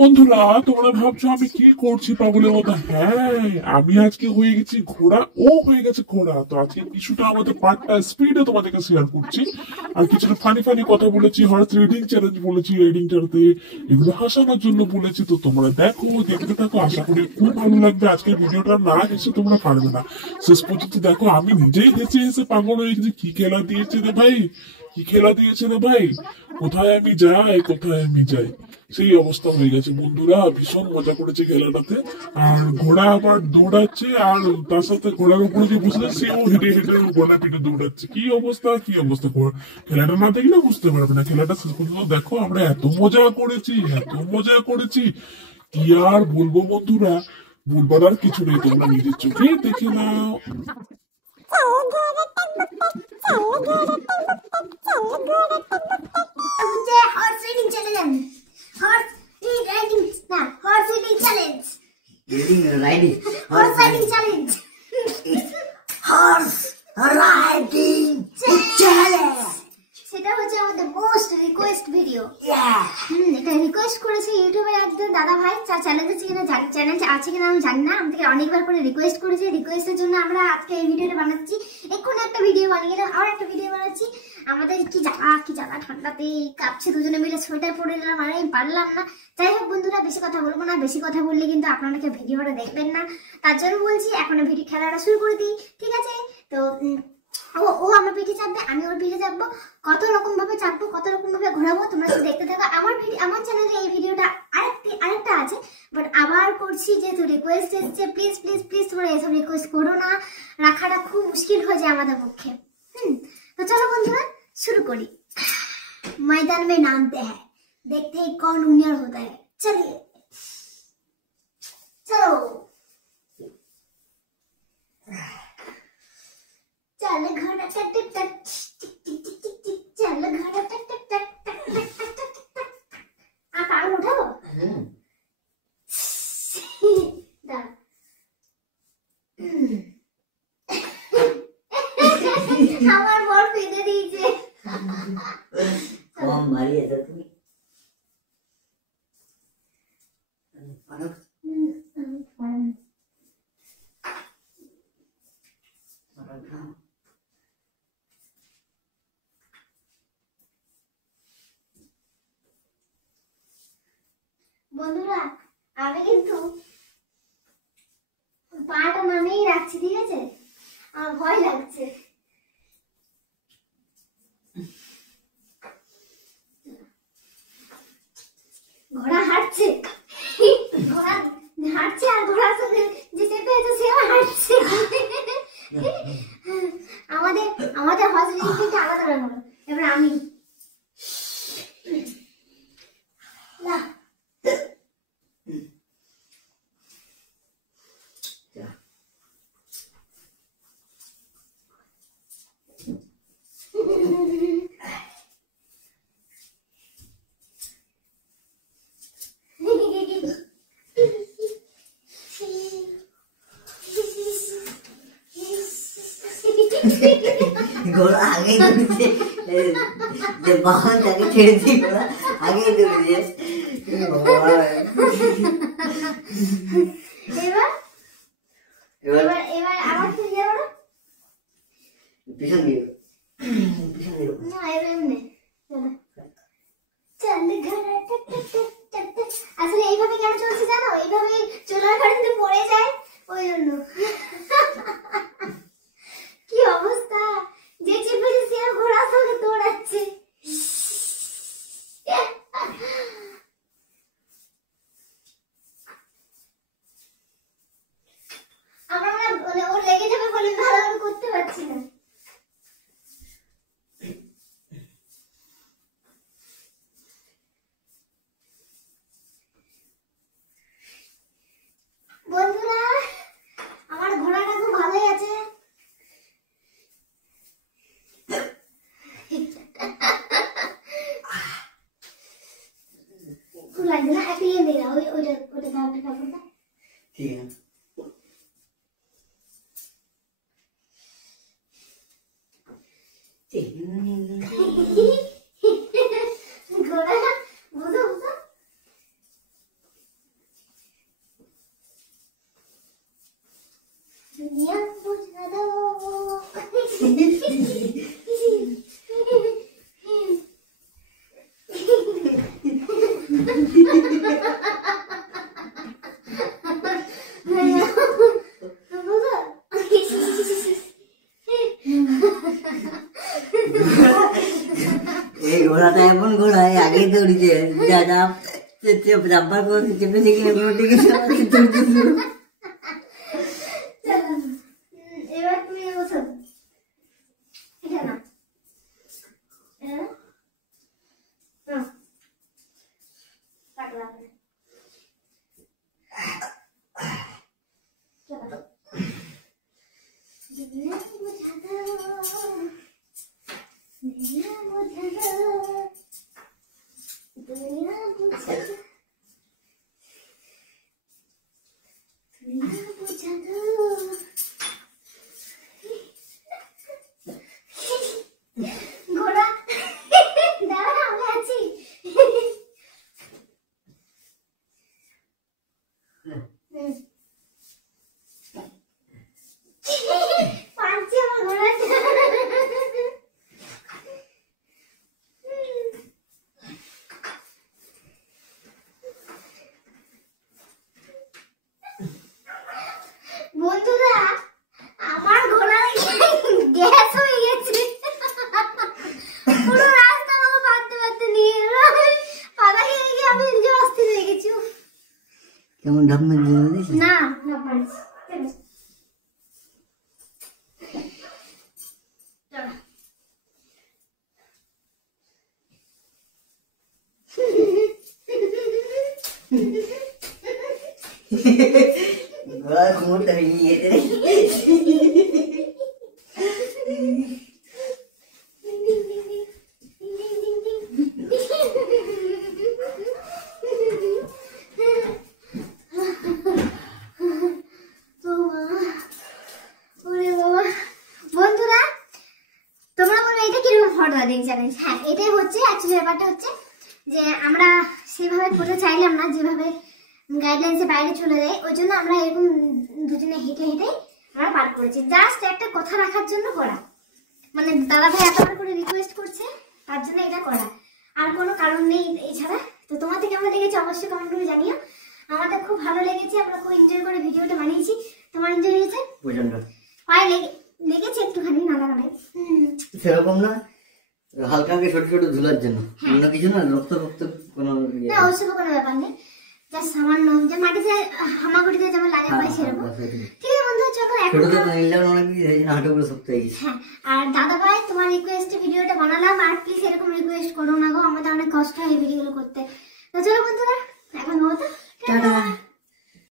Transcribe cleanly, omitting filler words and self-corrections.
বন্ধুরা, তোমরা ভাবছো আমি কি করছি পাগলের মতো। হ্যাঁ, আমি আজকে হয়ে গেছি ঘোড়া, ও হয়ে গেছে ঘোড়া। তো আজকে কিছুটা আমাদের পার্টটা স্পিডে তোমাদেরকে শেয়ার করছি, আর কিছুটা ফানি ফানি কথা বলেছি, হর্স রিডিং চ্যালেঞ্জ বলেছি, রিডিং টাতে এগুলো হাসানোর জন্য বলেছি। তো তোমরা দেখো, দেখতে থাকো, আশা করি খুব ভালো লাগবে। আজকের ভিডিওটা না হেসে তোমরা পারবে না, শেষ পর্যন্ত দেখো। আমি নিজেই হেসে হেসে পাগল হয়ে গেছি। কি খেলা দিয়েছে রে ভাই, কি খেলা দিয়েছে রে ভাই, কোথায় আমি যাই, কোথায় আমি যাই, সেই অবস্থা হয়ে গেছে। বন্ধুরা ভীষণ মজা করেছে খেলাটাতে। আর ঘোড়া আবার দৌড়াচ্ছে, আর তার সাথে ঘোড়ার উপরে যে বসে সেও হেঁটে হেঁটে গলা পিঠে দৌড়াচ্ছে। কি অবস্থা, কি অবস্থা। খেলাটা না দেখলে বুঝতে পারবে না। খেলাটা শেষ পর্যন্ত দেখো। আমরা এত মজা করেছি, এত মজা করেছি, কি আর বলবো বন্ধুরা। বলবার আর কিছু নেই, তোমরা নিজের চোখে দেখে নাও। Horse riding challenge. Horse riding. Nah, horse riding challenge. Riding. Horse riding challenge. Horse riding challenge. সেটা হচ্ছে আমাদের মোস্ট রিকোয়েস্ট ভিডিও। Yeah. এটা রিকোয়েস্ট করেছে ইউটিউবের একজন দাদা ভাই। চ্যানেল আছে কিনা চ্যানেল আছে কিনা আমি জানি না। আমাদেরকে অনেকবার করে রিকোয়েস্ট করেছে। রিকোয়েস্টের জন্য আমরা আজকে এই ভিডিওটা বানাচ্ছি। এক্ষুনি একটা ভিডিও বানিয়ে গেলাম, আবার একটা ভিডিও বানাচ্ছি। আমাদের কি জ্বালা ঠান্ডাতে কাঁপছে, দুজনে মিলে সোয়েটার পরে নিলাম, আর আমি পারলাম না। যাই হোক বন্ধুরা, বেশি কথা বলবো না। বেশি কথা বললে কিন্তু আপনাদেরকে ভিডিওটা দেখবেন না, তার জন্য বলছি এখন ভিডিও খেলাটা শুরু করে দিই, ঠিক আছে? তো ও আমার পিঠে চাপবে, আমি ওর পিঠে চাপবো। কত রকম ভাবে চাপবো, কত রকম ভাবে ঘোরাবো, তোমরা একটু দেখতে থাকো। আমার চ্যানেলে এই ভিডিওটা আরেকটা আছে, বাট আবার করছি যেহেতু রিকোয়েস্ট এসছে। প্লিজ প্লিজ প্লিজ তোমরা এসব রিকোয়েস্ট করো না, রাখাটা খুব মুশকিল হয়ে যায় আমাদের পক্ষে। তো চলো বন্ধুরা शुरू करी। मैदान में नामते हैं, देखते हैं कौन विनर होता है। चलिए चलो चल घोड़ा टक टक टक चल घोड़ा टक टक टक टक टक टक। आप आग उठाओ। আমার বর পেতে দিয়েছে। কম মারিয়ে দাও তুমি। বন্ধুরা আমি কিন্তু পাটা নামেই রাখছি, ঠিক আছে? আমার ভয় লাগছে। ঘোড়া হাঁটছে, ঘোড়া হাঁটছে, আর ঘোড়ার সঙ্গে যে চেপে আছে সেও হাঁটছে। আমাদের আমাদের হর্স রিডিংটা আলাদা রকম। এবার আমি না घोड़ा आगे दौड़े, बाहर जाके छेड़ दी। घोड़ा आगे दौड़े। এবার এবার এবার আবার ফিরে যাবো না? পিছন দিও, পিছন দিও। না এবার এমনি চল ঘোড়া টক টক টক টক টক। আসলে এইভাবে কেন চলছে জানো? এইভাবে চলার পরে যদি পড়ে যায়, ওই জন্য। কি অবস্থা, যে চেপেছে সে ঘোড়ার সঙ্গে দৌড়াচ্ছে। আমরা ওর লেগে যাবে বলে ভালো করে করতে পারছি না। বন্ধুরা আমার ঘোড়াটা খুব ভালোই আছে। খুব লাগবে না? একটা ইয়ে দিয়ে দাও, ওইটা দাও, একটা কাপড় দাও। ঠিক আছে। ঘোড়া বুঝো বুঝো দাম রাব্বার করে চেপে দেখি রুটি আমাকে তুলে দিল। এবার তুমি বসো, এটা না পাগলা করে। চলো दुनिया बुझा दो, दुनिया बुझा दो, दुनिया बुझा दो, दुनिया बुझा दो। घोड़ा दादा मैं अच्छी পাঁচটি আমার ঘোড়া বন্ধুরা আমার ঘোড়া গ্যাস হয়ে গেছে, পুরো রাস্তা আমাকে পাততে পাততে নিয়ে এলো, পাতা খেয়ে গিয়ে আমি নিজে অস্থির হয়ে গেছি। কেমন ঢাপ মেরে দিল না না পারিস ঘোড়া ঘুমোতে ভেঙে গিয়েছে। বন্ধুরা তোমরা বলো এটা কিরকম হট ওয়ার্ডিং চ্যালেঞ্জ? হ্যাঁ এটাই হচ্ছে অ্যাকচুয়ালি, ব্যাপারটা হচ্ছে যে আমরা সেভাবে করতে চাইলাম না, যেভাবে গাইডলাইন্সের বাইরে চলে যায়, ওই জন্য আমরা এরকম দুজনে হেঁটে হেঁটে আমরা পার করেছি, জাস্ট একটা কথা রাখার জন্য করা, মানে দাদা ভাই এতবার করে রিকোয়েস্ট করছে তার জন্য এটা করা, আর কোনো কারণ নেই এছাড়া। তো তোমাদের কেমন লেগেছে অবশ্যই কমেন্ট করে জানিও। আমাদের খুব ভালো লেগেছে, আমরা খুব এনজয় করে ভিডিওটা বানিয়েছি। তোমার এনজয় হয়েছে? প্রচন্ড পায়ে লেগেছে একটুখানি, না লাগা নাই সেরকম না, হালকা হালকা ছোট ছোট ধুলার জন্য, অন্য কিছু না, রক্ত রক্ত কোনো না, ওসব কোনো ব্যাপার নেই, জাস্ট সামান্য যে মাটিতে হামাগুড়িতে যেমন লাগা হয় সেরকম। ঠিক আছে বন্ধু, চলো এখন হাঁটুগুলো শক্ত হয়ে গেছে। হ্যাঁ, আর দাদা ভাই তোমার রিকোয়েস্টে ভিডিওটা বানালাম, আর প্লিজ এরকম রিকোয়েস্ট করো না গো, আমাদের অনেক কষ্ট হয় এই ভিডিওগুলো করতে। তো চলো বন্ধুরা এখন মতো টাটা।